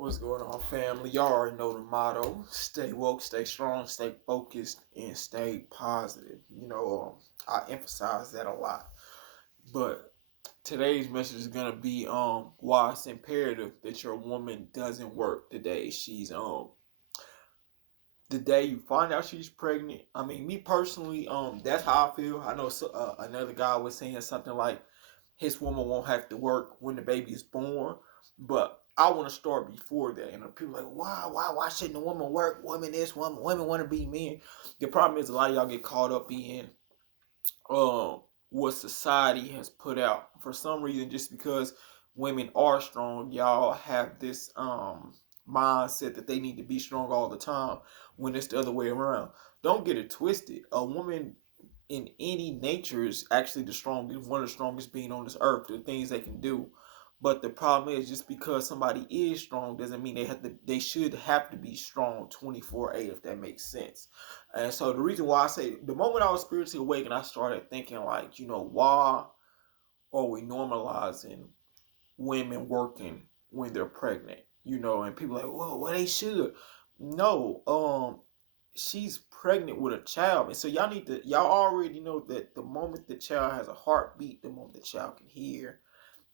What's going on, family? Y'all already know the motto: stay woke, stay strong, stay focused, and stay positive. I emphasize that a lot. But today's message is gonna be why it's imperative that your woman doesn't work the day she's the day you find out she's pregnant. I mean, me personally, that's how I feel. I know another guy was saying something like his woman won't have to work when the baby is born, but I want to start before that. And people are like, why shouldn't a woman work? Women want to be men. The problem is a lot of y'all get caught up in what society has put out. For some reason, just because women are strong, y'all have this mindset that they need to be strong all the time when it's the other way around. Don't get it twisted. A woman in any nature is actually the strongest, one of the strongest being on this earth. The things they can do, but the problem is just because somebody is strong doesn't mean they should have to be strong 24/8, if that makes sense. And so the reason why I say the moment I was spiritually awakened, I started thinking like, why are we normalizing women working when they're pregnant? And people are like, well, they should. No, she's pregnant with a child, and so y'all already know that the moment the child has a heartbeat, the moment the child can hear,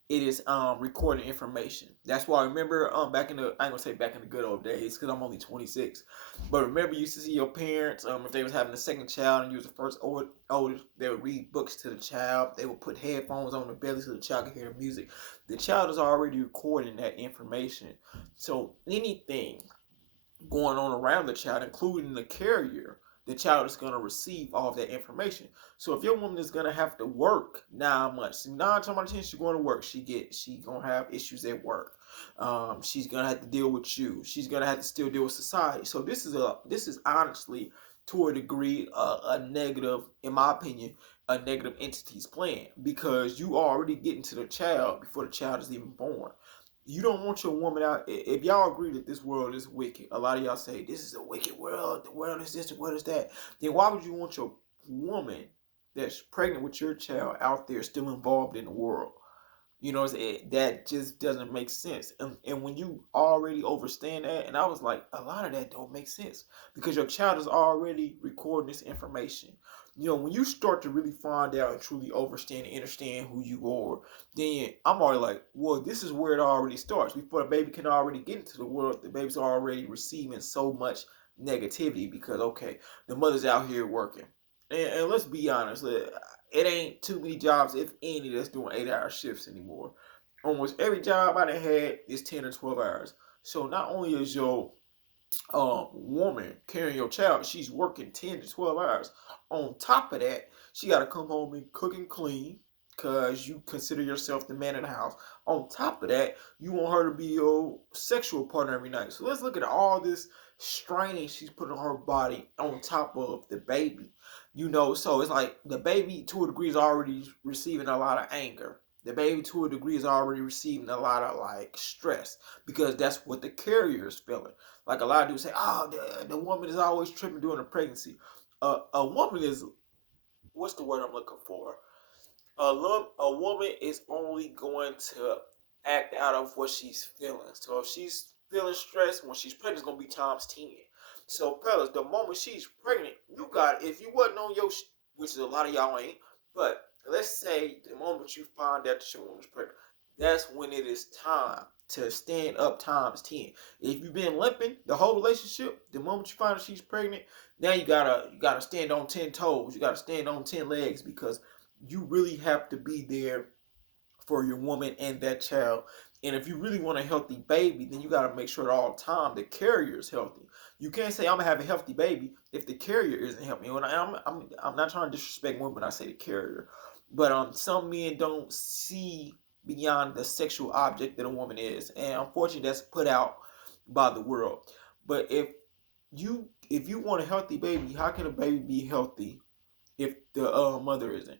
it is recorded information. That's why I remember back in the I ain't gonna say back in the good old days because I'm only 26, but remember you used to see your parents if they was having a second child and you was the first oldest, they would read books to the child. They would put headphones on the belly so the child could hear the music. The child is already recording that information, so anything going on around the child, including the carrier, the child is going to receive all of that information. So if your woman is going to have to work 9 months, 9 times out of 10 she's going to work. She going to have issues at work. She's going to have to deal with you. She's going to have to still deal with society. So this is honestly, to a degree, a negative, in my opinion, a negative entity's plan, because you already getting to the child before the child is even born. You don't want your woman out. If y'all agree that this world is wicked, a lot of y'all say this is a wicked world. The world is this, the world is that. Then why would you want your woman that's pregnant with your child out there still involved in the world? That just doesn't make sense. And when you already understand that, and I was like, a lot of that don't make sense because your child is already recording this information. When you start to really find out and truly understand and understand who you are, then I'm already like, well, this is where it already starts. Before the baby can already get into the world, the baby's already receiving so much negativity because, okay, the mother's out here working. And let's be honest, it ain't too many jobs, if any, that's doing 8-hour shifts anymore. Almost every job I done had is 10 or 12 hours. So not only is your woman carrying your child, she's working 10 to 12 hours. On top of that, she got to come home and cook and clean because you consider yourself the man in the house. On top of that, you want her to be your sexual partner every night. So let's look at all this straining she's putting on her body on top of the baby. So it's like the baby to a degree is already receiving a lot of anger. The baby to a degree is already receiving a lot of like stress because that's what the carrier is feeling. Like a lot of dudes say, oh, the woman is always tripping during the pregnancy. A woman is, what's the word I'm looking for? A woman is only going to act out of what she's feeling. So if she's feeling stressed when she's pregnant, it's going to be times 10. So, fellas, the moment she's pregnant, you got, if you wasn't on your, which is a lot of y'all ain't, but let's say the moment you find out that your woman's pregnant, that's when it is time to stand up times 10. If you've been limping the whole relationship, the moment you find out she's pregnant, now you gotta stand on 10 toes. You gotta stand on 10 legs because you really have to be there for your woman and that child. And if you really want a healthy baby, then you got to make sure at all time the carrier is healthy. You can't say I'm gonna have a healthy baby if the carrier isn't healthy. And I'm not trying to disrespect women when I say the carrier, but some men don't see beyond the sexual object that a woman is, and unfortunately that's put out by the world. But if you want a healthy baby, how can a baby be healthy if the mother isn't?